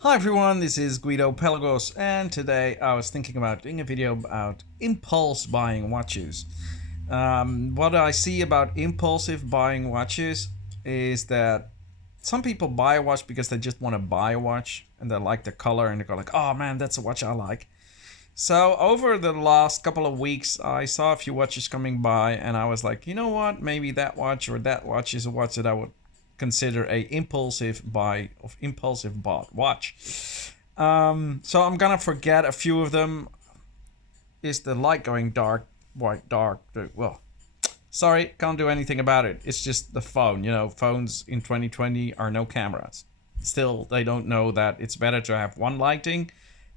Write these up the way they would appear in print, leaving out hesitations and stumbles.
Hi everyone, this is Guido Pelagos, and today I was thinking about doing a video about impulse buying watches. What I see about impulsive buying watches is that some people buy a watch because they just want to buy a watch and they like the color and they go like, oh man, that's a watch I like. So over the last couple of weeks, I saw a few watches coming by, and I was like, you know what? Maybe that watch or that watch is a watch that I would consider a impulsive buy of impulsive bought watch. So I'm gonna forget a few of them. Is the light going dark? White dark? Well, sorry, can't do anything about it. It's just the phone. You know, phones in 2020 are no cameras. Still, they don't know that it's better to have one lighting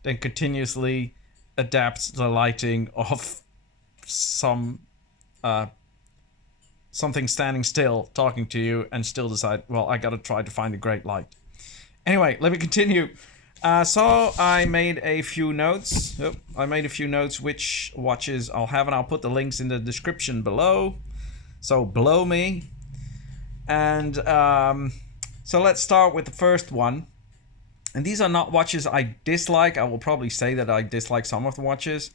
than continuously adapt the lighting of some something standing still talking to you and still decide, well, I gotta try to find a great light. Anyway, let me continue. So I made a few notes. I made a few notes which watches I'll have, and I'll put the links in the description below. So below me. And so let's start with the first one. And these are not watches I dislike. I will probably say that I dislike some of the watches,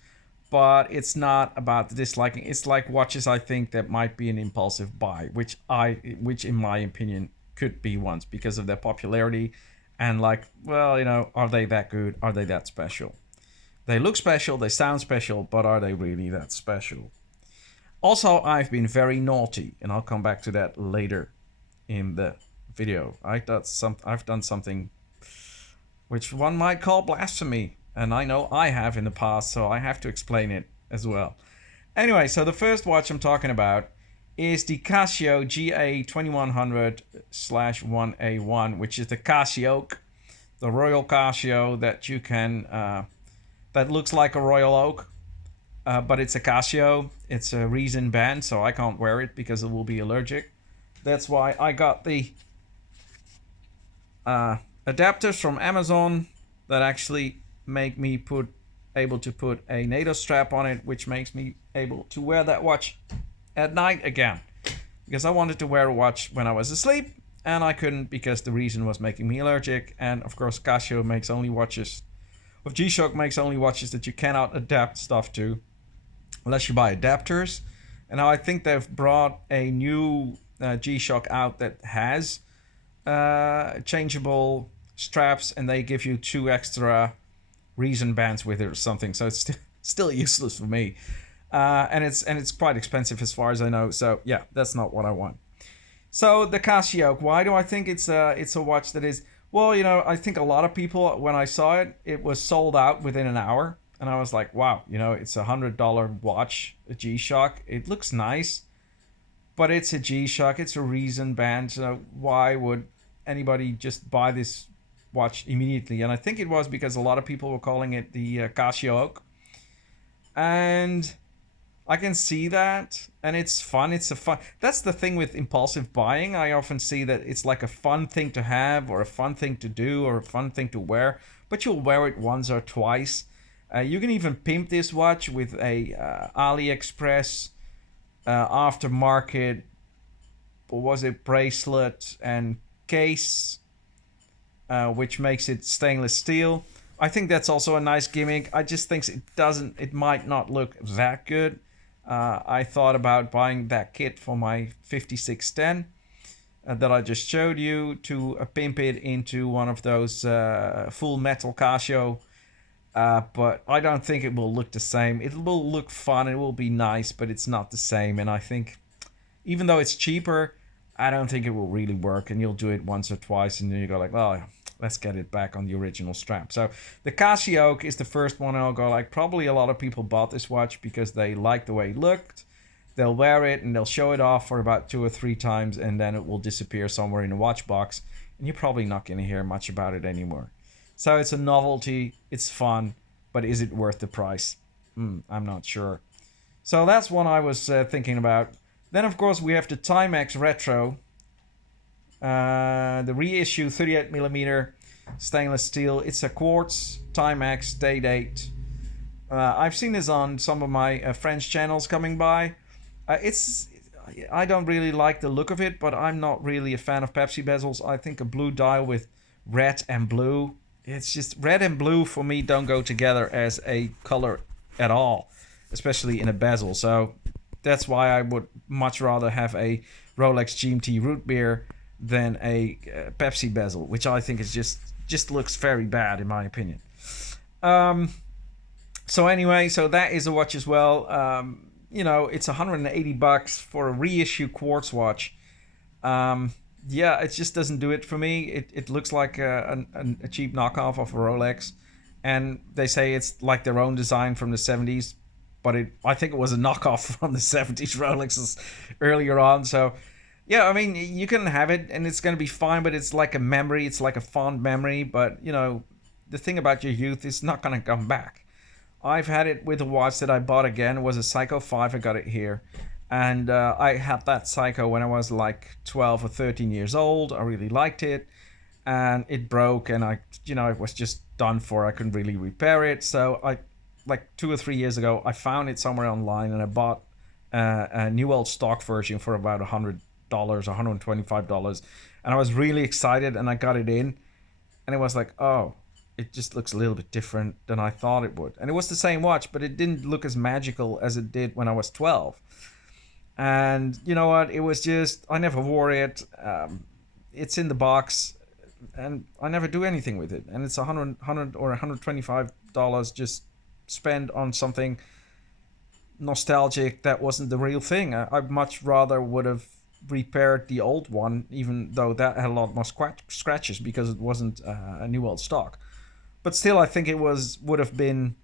but it's not about the disliking. It's like watches I think that might be an impulsive buy, which in my opinion could be ones because of their popularity, and like, well, you know, are they that good? Are they that special? They look special, they sound special, but are they really that special? Also, I've been very naughty, and I'll come back to that later in the video. I've done something which one might call blasphemy, and I know I have in the past, so I have to explain it as well. Anyway, so the first watch I'm talking about is the Casio GA2100/1A1, which is the Casio, the Royal Casio that you can, that looks like a Royal Oak, but it's a Casio. It's a resin band, so I can't wear it because it will be allergic. That's why I got the adapters from Amazon that actually make me able to put a NATO strap on it, which makes me able to wear that watch at night again. Because I wanted to wear a watch when I was asleep, and I couldn't because the reason was making me allergic. And of course, Casio makes only watches, with G-Shock makes only watches that you cannot adapt stuff to unless you buy adapters. And now I think they've brought a new G-Shock out that has changeable straps, and they give you 2 extra resin bands with it or something. So it's still useless for me, and it's quite expensive as far as I know. So yeah, that's not what I want. So the Casio, why do I think it's a watch that is, well, you know, I think a lot of people, when I saw it, it was sold out within an hour, and I was like, wow, you know, it's $100 watch, a G-Shock. It looks nice, but it's a G-Shock. It's a resin band. So why would anybody just buy this watch immediately? And I think it was because a lot of people were calling it the Casio Oak, and I can see that, and it's fun. It's a fun. That's the thing with impulsive buying. I often see that it's like a fun thing to have, or a fun thing to do, or a fun thing to wear, but you'll wear it once or twice. You can even pimp this watch with a AliExpress aftermarket, what was it, bracelet and case, which makes it stainless steel. I think that's also a nice gimmick. I just think it might not look that good. I thought about buying that kit for my 5610 that I just showed you to pimp it into one of those full metal Casio. But I don't think it will look the same. It will look fun, it will be nice, but it's not the same. And I think even though it's cheaper, I don't think it will really work. And you'll do it once or twice, and then you go like, well, let's get it back on the original strap. So the Casio is the first one. I'll go like, probably a lot of people bought this watch because they like the way it looked. They'll wear it and they'll show it off for about 2 or 3 times, and then it will disappear somewhere in a watch box, and you're probably not going to hear much about it anymore. So it's a novelty, it's fun, but is it worth the price? I'm not sure. So that's one I was thinking about. Then of course we have the Timex Retro, the reissue 38mm stainless steel. It's a quartz Timex day date. I've seen this on some of my French channels coming by. I don't really like the look of it, but I'm not really a fan of Pepsi bezels. I think a blue dial with red and blue It's just red and blue for me don't go together as a color at all, especially in a bezel. So that's why I would much rather have a Rolex GMT root beer than a Pepsi bezel, which I think is just looks very bad in my opinion. Um, so anyway, so that is a watch as well. It's $180 for a reissue quartz watch. Um, yeah, it just doesn't do it for me. It looks like a cheap knockoff of a Rolex, and they say it's like their own design from the 70s, but I think it was a knockoff from the 70s Rolexes earlier on. So yeah, I mean you can have it and it's gonna be fine, but it's like a memory. It's like a fond memory. But the thing about your youth is not gonna come back. I've had it with a watch that I bought again. It was a Psycho 5. I got it here. And I had that Psycho when I was like 12 or 13 years old. I really liked it. And it broke and it was just done for. I couldn't really repair it. So like 2 or 3 years ago, I found it somewhere online and I bought a new old stock version for about $100, $125. And I was really excited and I got it in. And it was like, oh, it just looks a little bit different than I thought it would. And it was the same watch, but it didn't look as magical as it did when I was 12. And you know what? It was just, I never wore it. It's in the box, and I never do anything with it. And it's $100 or $125 just spent on something nostalgic that wasn't the real thing. I much rather would have repaired the old one, even though that had a lot more scratches because it wasn't a new old stock. But still, I think it would have been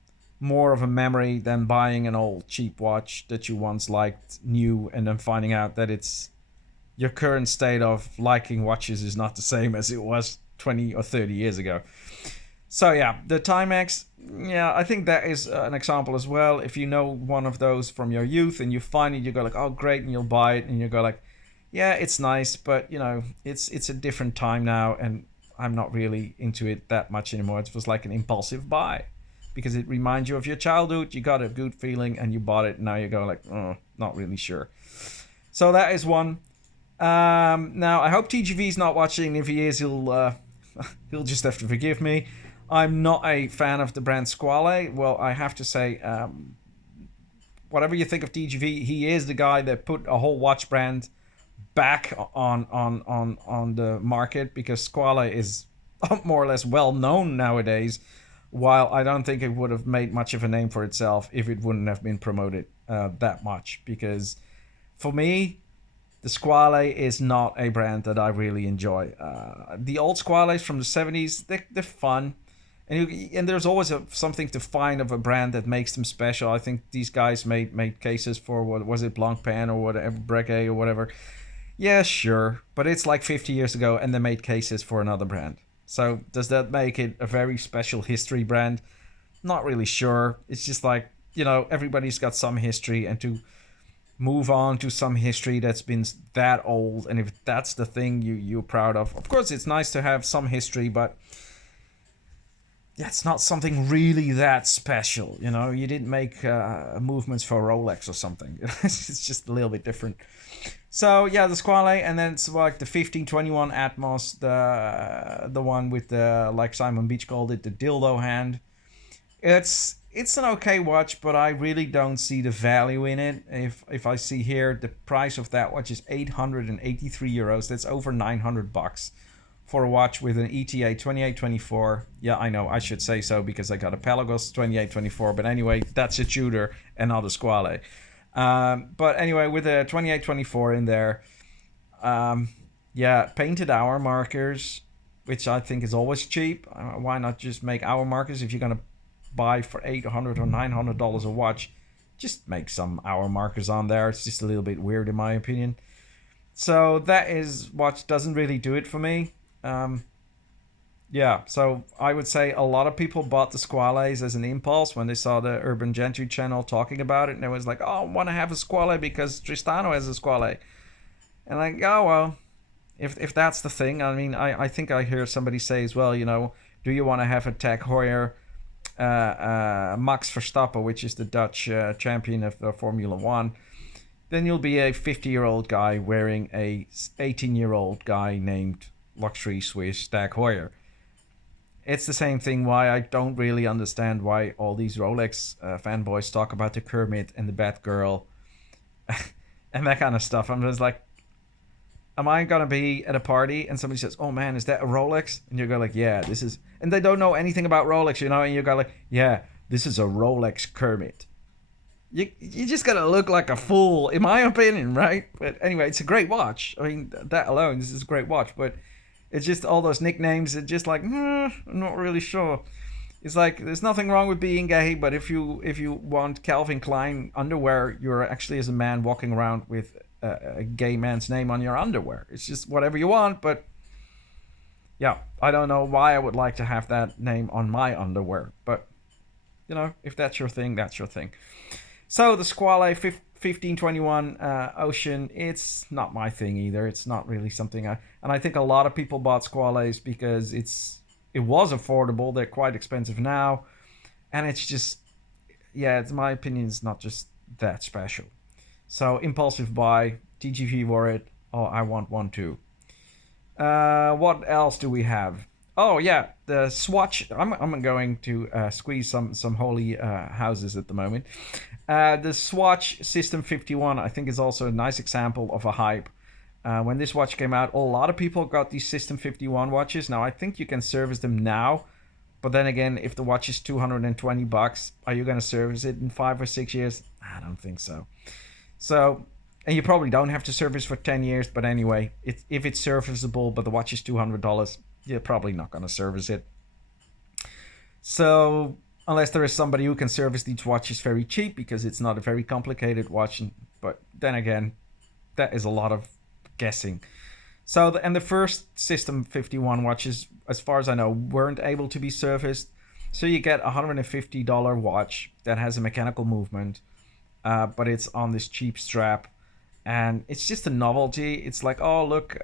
more of a memory than buying an old cheap watch that you once liked new and then finding out that it's your current state of liking watches is not the same as it was 20 or 30 years ago. So yeah, the Timex, yeah, I think that is an example as well. If you know one of those from your youth and you find it, you go like, oh great, and you'll buy it and you go like, yeah, it's nice, but it's a different time now and I'm not really into it that much anymore. It was like an impulsive buy because it reminds you of your childhood. You got a good feeling and you bought it. And now you go like, oh, not really sure. So that is one. Now I hope TGV is not watching. If he is, he'll just have to forgive me. I'm not a fan of the brand Squale. Well, I have to say, whatever you think of TGV, he is the guy that put a whole watch brand back on the market because Squale is more or less well known nowadays. While I don't think it would have made much of a name for itself if it wouldn't have been promoted that much. Because for me, the Squale is not a brand that I really enjoy. The old Squales from the 70s, they're fun. And there's always something to find of a brand that makes them special. I think these guys made cases for, what was it, Blancpain or whatever, Breguet or whatever. Yeah, sure. But it's like 50 years ago and they made cases for another brand. So does that make it a very special history brand? Not really sure. It's just like, everybody's got some history, and to move on to some history that's been that old, and if that's the thing you're proud of course it's nice to have some history, but yeah, it's not something really that special. You didn't make movements for Rolex or something. It's just a little bit different. So yeah, the Squale, and then it's like the 1521 Atmos, the one with the, like Simon Beach called it, the dildo hand. It's an okay watch, but I really don't see the value in it. If I see here, the price of that watch is 883 euros. That's over $900 for a watch with an ETA 2824. Yeah, I know, I should say so because I got a Pelagos 2824, but anyway, that's a Tudor and not a Squale. But anyway, with a 2824 in there, yeah, painted hour markers, which I think is always cheap. Why not just make hour markers if you're gonna buy for $800 or $900 a watch? Just make some hour markers on there. It's just a little bit weird in my opinion. So that is watch doesn't really do it for me. Yeah, so I would say a lot of people bought the Squales as an impulse when they saw the Urban Gentry channel talking about it, and it was like, oh, I want to have a Squale because Tristano has a Squale. And like, oh, well, if that's the thing, I mean, I think I hear somebody say as well, do you want to have a Tag Heuer Max Verstappen, which is the Dutch champion of the Formula One, then you'll be a 50-year-old guy wearing a 18-year-old guy named Luxury Swiss Tag Heuer. it's the same thing why I don't really understand why all these Rolex fanboys talk about the Kermit and the Batgirl and that kind of stuff. I'm just like, am I gonna be at a party and somebody says, "Oh man, is that a Rolex?" And you go like, "Yeah, this is," and they don't know anything about Rolex, and you go like, "Yeah, this is a Rolex Kermit." You just gotta look like a fool, in my opinion, right? But anyway, it's a great watch. I mean, that alone, this is a great watch. But it's just all those nicknames. It's just like, I'm not really sure. It's like there's nothing wrong with being gay, but if you want Calvin Klein underwear, you're actually as a man walking around with a gay man's name on your underwear. It's just whatever you want, but yeah, I don't know why I would like to have that name on my underwear, but if that's your thing, that's your thing. So the Squale 1521 Ocean, it's not my thing either. It's not really something and I think a lot of people bought Squales because it was affordable. They're quite expensive now, and it's just, yeah, it's my opinion, it's not just that special. So impulsive buy, TGV for it. Oh, I want one too. What else do we have? Oh yeah, the Swatch. I'm going to squeeze some holy houses at the moment. The Swatch System 51, I think, is also a nice example of a hype. When this watch came out, a lot of people got these System 51 watches. Now I think you can service them now, but then again, if the watch is $220, are you going to service it in 5 or 6 years? I don't think so. So, and you probably don't have to service for 10 years, but anyway, if it's serviceable, but the watch is $200, you're probably not going to service it. So, unless there is somebody who can service these watches very cheap, because it's not a very complicated watch, but then again, that is a lot of guessing. So, the first System 51 watches, as far as I know, weren't able to be serviced. So you get a $150 watch that has a mechanical movement, but it's on this cheap strap, and it's just a novelty. It's like, oh look,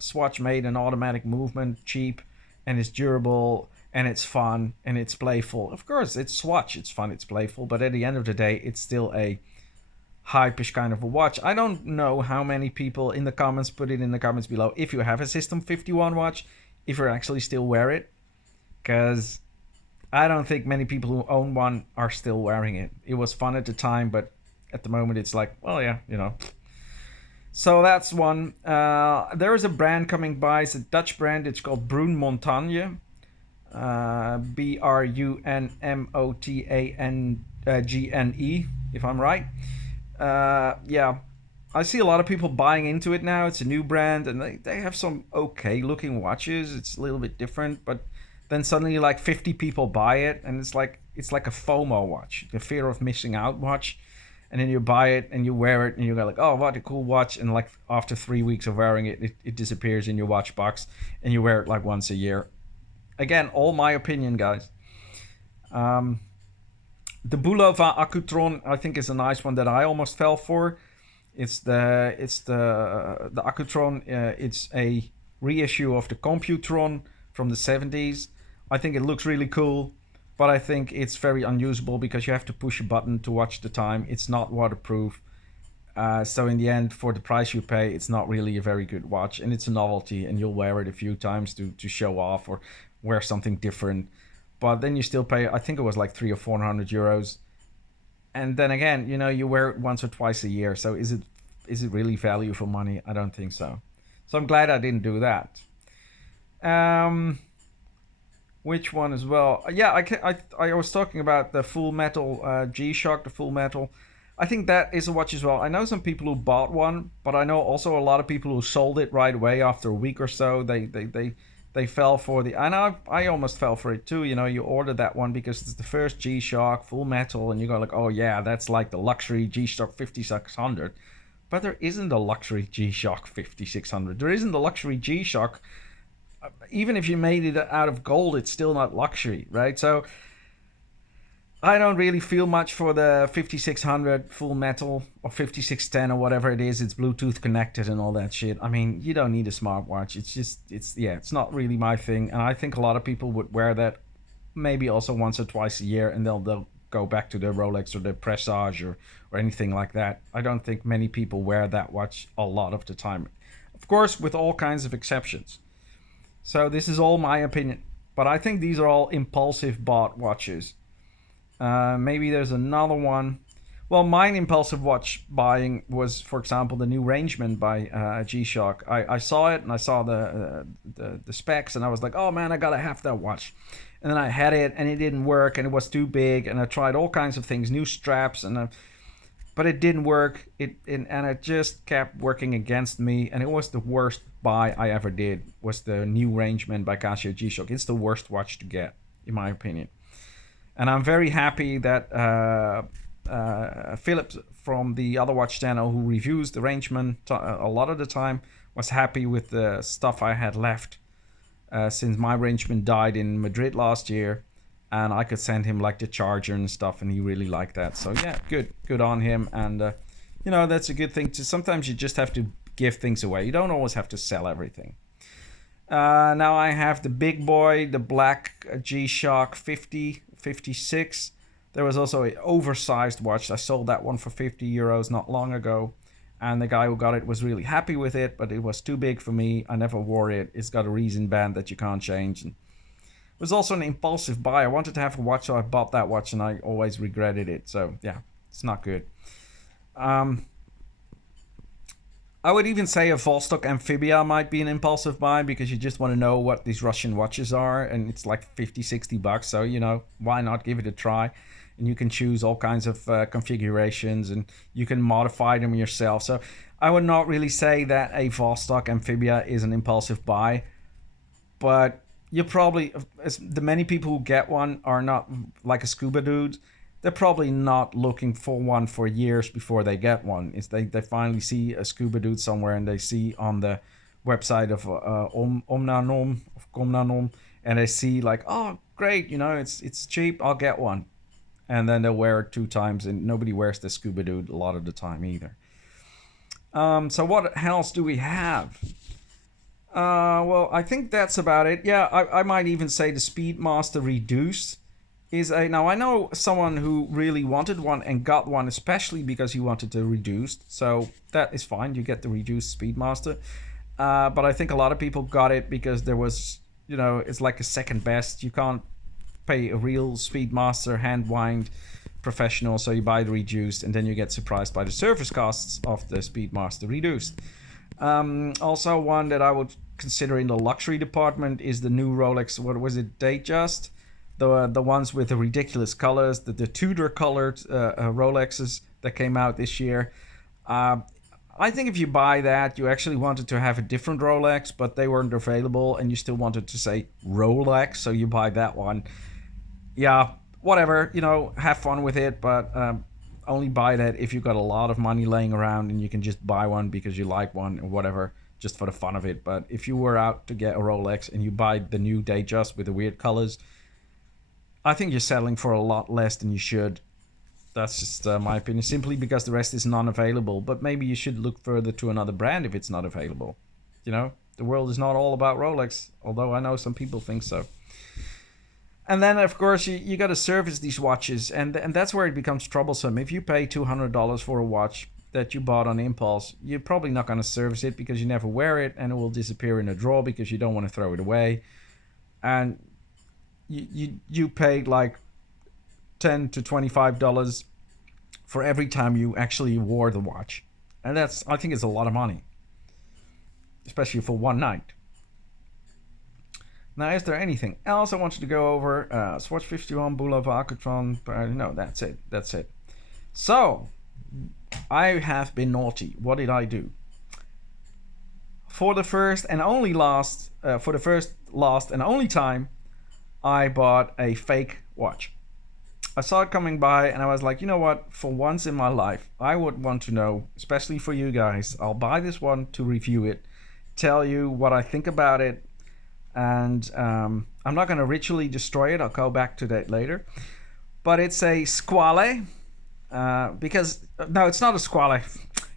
Swatch made an automatic movement, cheap, and it's durable, and it's fun, and it's playful. Of course, it's Swatch, it's fun, it's playful, but at the end of the day, it's still a hype-ish kind of a watch. I don't know how many people in the comments put it in the comments below if you have a System 51 watch, if you actually still wear it, because I don't think many people who own one are still wearing it. It was fun at the time, but at the moment it's like, well, yeah, So that's one. There is a brand coming by. It's a Dutch brand. It's called Brun Montagne. BRUNMOTANGNE, if I'm right. Yeah, I see a lot of people buying into it now. It's a new brand, and they have some okay looking watches. It's a little bit different, but then suddenly like 50 people buy it, and it's like a FOMO watch, the fear of missing out watch. And then you buy it and you wear it and you go like, oh, what a cool watch. And like after 3 weeks of wearing it, it disappears in your watch box, and you wear it like once a year. Again, all my opinion, guys. The Bulova Accutron, I think, is a nice one that I almost fell for. It's the Accutron. It's a reissue of the Computron from the 70s. I think it looks really cool, but I think it's very unusable because you have to push a button to watch the time. It's not waterproof. So in the end, for the price you pay, it's not really a very good watch, and it's a novelty, and you'll wear it a few times to show off or wear something different. But then you still pay, I think it was like 300 or 400 euros. And then again, you wear it once or twice a year. So is it really value for money? I don't think so. So I'm glad I didn't do that. Which one as well? Yeah, I was talking about the Full Metal G-Shock, the Full Metal. I think that is a watch as well. I know some people who bought one, but I know also a lot of people who sold it right away after a week or so. They fell for the, and I almost fell for it too. You order that one because it's the first G-Shock Full Metal, and you go like, oh yeah, that's like the luxury G-Shock 5600. But there isn't a luxury G-Shock 5600. There isn't a luxury G-Shock. Even if you made it out of gold, it's still not luxury, right? So I don't really feel much for the 5600 Full Metal or 5610 or whatever it is. It's Bluetooth connected and all that shit. I mean, you don't need a smartwatch. It's not really my thing. And I think a lot of people would wear that maybe also once or twice a year, and they'll go back to their Rolex or their Presage or anything like that. I don't think many people wear that watch a lot of the time. Of course, with all kinds of exceptions. So this is all my opinion. But I think these are all impulsive bought watches. Maybe there's another one. Well, mine impulsive watch buying was, for example, the new Rangeman by G-Shock. I saw it and I saw the specs and I was like, oh man, I gotta have that watch. And then I had it and it didn't work and it was too big and I tried all kinds of things, new straps but it didn't work. And it just kept working against me and it was the worst buy I ever did. Was the new Rangeman by Casio G-Shock. It's the worst watch to get, in my opinion. And I'm very happy that Philip from the Other Watch channel, who reviews the Rangeman a lot of the time, was happy with the stuff I had left since my Rangeman died in Madrid last year, and I could send him like the charger and stuff, and he really liked that. So yeah, good on him. And that's a good thing to. Sometimes you just have to give things away. You don't always have to sell everything. Now I have the big boy, the black G-Shock 56. There was also an oversized watch. I sold that one for €50 not long ago. And the guy who got it was really happy with it, but it was too big for me. I never wore it. It's got a reason band that you can't change. And it was also an impulsive buy. I wanted to have a watch, so I bought that watch, and I always regretted it. So yeah, it's not good. I would even say a Vostok Amphibia might be an impulsive buy because you just want to know what these Russian watches are, and it's like $50-$60. So why not give it a try? And you can choose all kinds of configurations and you can modify them yourself. So I would not really say that a Vostok Amphibia is an impulsive buy, but you probably, the many people who get one are not like a scuba dude. They're probably not looking for one for years before they get one. It's they finally see a scuba dude somewhere and they see on the website of Omnanom, and they see like, oh great, it's cheap, I'll get one. And then they'll wear it 2 times, and nobody wears the scuba dude a lot of the time either. So what else do we have? Well, I think that's about it. Yeah, I might even say the Speedmaster Reduced is now I know someone who really wanted one and got one, especially because he wanted the Reduced. So that is fine. You get the Reduced Speedmaster. But I think a lot of people got it because there was, it's like a second best. You can't pay a real Speedmaster hand wind professional, so you buy the Reduced and then you get surprised by the service costs of the Speedmaster Reduced. Also one that I would consider in the luxury department is the new Rolex, what was it, Datejust? The ones with the ridiculous colors, the Tudor colored Rolexes that came out this year. I think if you buy that, you actually wanted to have a different Rolex, but they weren't available and you still wanted to say Rolex, so you buy that one. Yeah, whatever, have fun with it, but only buy that if you've got a lot of money laying around and you can just buy one because you like one or whatever, just for the fun of it. But if you were out to get a Rolex and you buy the new Datejust with the weird colors, I think you're settling for a lot less than you should. That's just my opinion, simply because the rest is non-available. But maybe you should look further to another brand if it's not available. The world is not all about Rolex, although I know some people think so. And then, of course, you got to service these watches, and that's where it becomes troublesome. If you pay $200 for a watch that you bought on impulse, you're probably not going to service it because you never wear it, and it will disappear in a drawer because you don't want to throw it away. And you paid like $10 to $25 for every time you actually wore the watch, and I think it's a lot of money, especially for one night. Now, is there anything else I wanted to go over? Swatch 51, Boulevard, Acutron. No, that's it. So, I have been naughty. What did I do? For the first, last and only time, I bought a fake watch. I saw it coming by and I was like, you know what? For once in my life, I would want to know, especially for you guys, I'll buy this one to review it, tell you what I think about it. And I'm not going to ritually destroy it. I'll go back to that later. But it's a Squale. Because, no, it's not a Squale.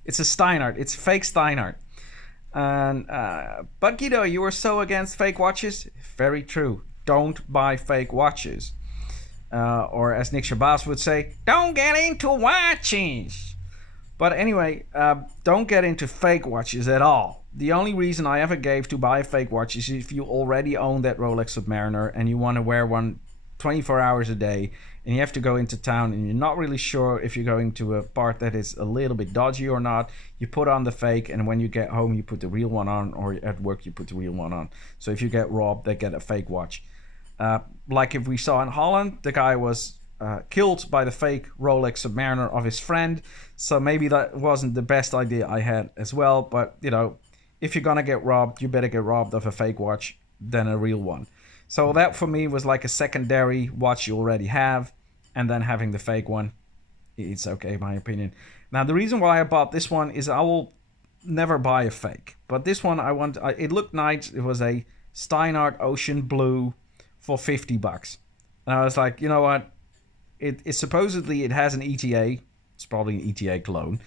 It's a Steinhardt. It's fake Steinhardt. And, but Guido, you were so against fake watches? Very true. Don't buy fake watches. Or as Nick Shabazz would say, don't get into watches. But anyway, don't get into fake watches at all. The only reason I ever gave to buy a fake watch is if you already own that Rolex Submariner and you want to wear one 24 hours a day, and you have to go into town and you're not really sure if you're going to a part that is a little bit dodgy or not. You put on the fake, and when you get home you put the real one on, or at work you put the real one on. So if you get robbed, they get a fake watch. Like if we saw in Holland, the guy was killed by the fake Rolex Submariner of his friend. So maybe that wasn't the best idea I had as well. But, you know, if you're going to get robbed, you better get robbed of a fake watch than a real one. So that for me was like a secondary watch you already have. And then having the fake one, it's okay in my opinion. Now, the reason why I bought this one is I will never buy a fake. But this one, it looked nice. It was a Steinhardt Ocean Blue for $50. And I was like, you know what? It supposedly it has an ETA. It's probably an ETA clone.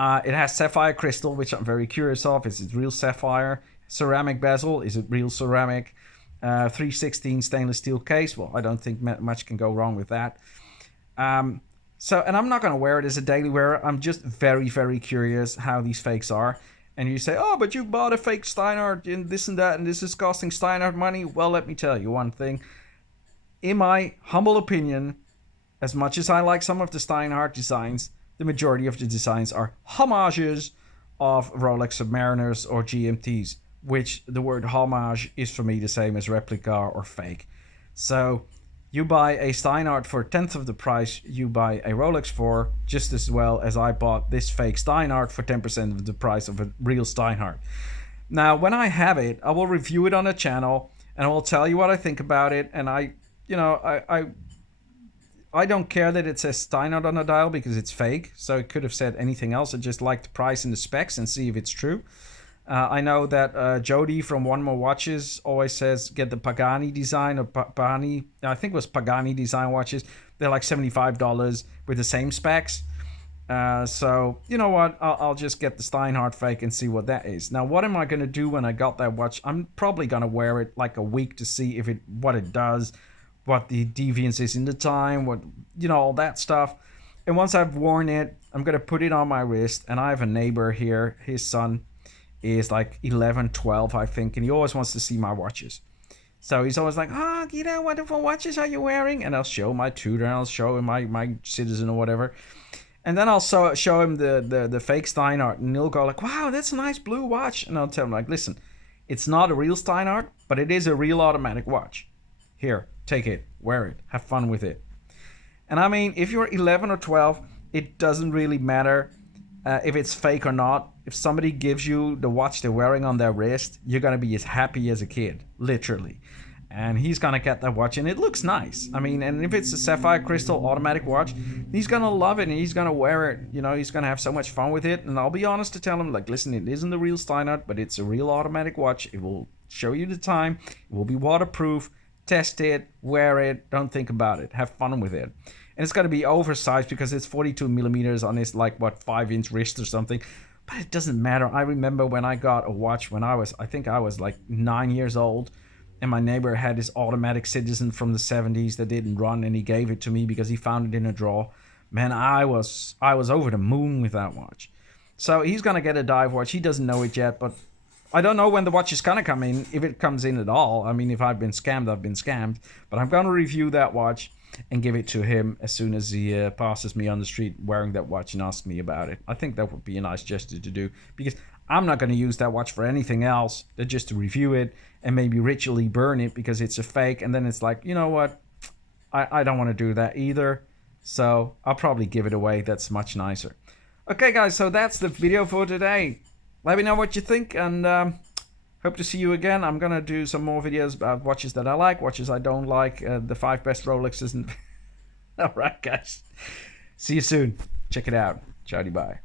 It has sapphire crystal, which I'm very curious of. Is it real sapphire? Ceramic bezel. Is it real ceramic? 316 stainless steel case. Well, I don't think much can go wrong with that. And I'm not going to wear it as a daily wearer. I'm just very, very curious how these fakes are. And you say, oh, but you bought a fake Steinhardt and this and that, and this is costing Steinhardt money. Well, let me tell you one thing. In my humble opinion, as much as I like some of the Steinhardt designs, the majority of the designs are homages of Rolex Submariners or GMTs, which the word homage is for me the same as replica or fake. So you buy a Steinhardt for a tenth of the price you buy a Rolex for, just as well as I bought this fake Steinhardt for 10% of the price of a real Steinhardt. Now, when I have it, I will review it on the channel, and I will tell you what I think about it. And I don't care that it says Steinhardt on the dial because it's fake. So it could have said anything else. I just like the price and the specs and see if it's true. I know that Jody from One More Watches always says get the Pagani design or Pagani. I think it was Pagani design watches. They're like $75 with the same specs. So you know what? I'll just get the Steinhardt fake and see what that is. Now, what am I going to do when I got that watch? I'm probably going to wear it like a week to see if what it does, what the deviance is in the time, all that stuff. And once I've worn it, I'm going to put it on my wrist. And I have a neighbor here. His son is like 11, 12, I think. And he always wants to see my watches. So he's always like, what wonderful watches are you wearing? And I'll show my Tudor, and I'll show him my Citizen or whatever. And then I'll show him the fake Steinhardt, and he'll go like, wow, that's a nice blue watch. And I'll tell him like, listen, it's not a real Steinhardt, but it is a real automatic watch. Here, take it, wear it, have fun with it. And I mean, if you're 11 or 12, it doesn't really matter if it's fake or not. If somebody gives you the watch they're wearing on their wrist, you're going to be as happy as a kid, literally. And he's going to get that watch, and it looks nice. I mean, and if it's a sapphire crystal automatic watch, he's going to love it, and he's going to wear it. He's going to have so much fun with it. And I'll be honest to tell him, like, listen, it isn't the real Steinhardt, but it's a real automatic watch. It will show you the time. It will be waterproof. Test it, wear it, don't think about it. Have fun with it. And it's going to be oversized because it's 42 millimeters on his, 5-inch wrist or something. But it doesn't matter. I remember when I got a watch when I was like 9 years old. And my neighbor had this automatic Citizen from the 70s that didn't run, and he gave it to me because he found it in a drawer. Man, I was over the moon with that watch. So he's going to get a dive watch. He doesn't know it yet, but I don't know when the watch is going to come in, if it comes in at all. I mean, if I've been scammed, I've been scammed. But I'm going to review that watch and give it to him as soon as he passes me on the street wearing that watch and asks me about it. I think that would be a nice gesture to do, because I'm not going to use that watch for anything else than just to review it and maybe ritually burn it because it's a fake. And then it's like, you know what? I don't want to do that either. So I'll probably give it away. That's much nicer. Okay, guys, so that's the video for today. Let me know what you think, and hope to see you again. I'm going to do some more videos about watches that I like, watches I don't like, the 5 best Rolexes. All right, guys. See you soon. Check it out. Ciao, bye.